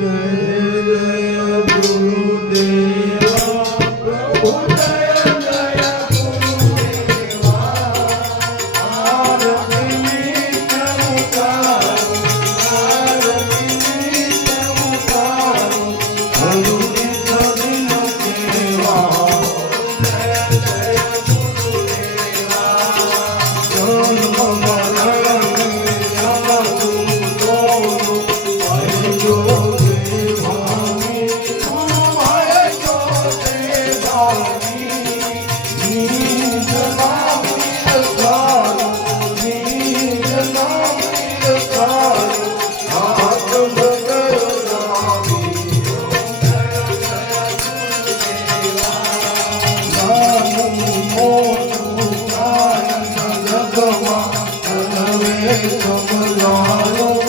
Jai Jai Guru. ગોમલો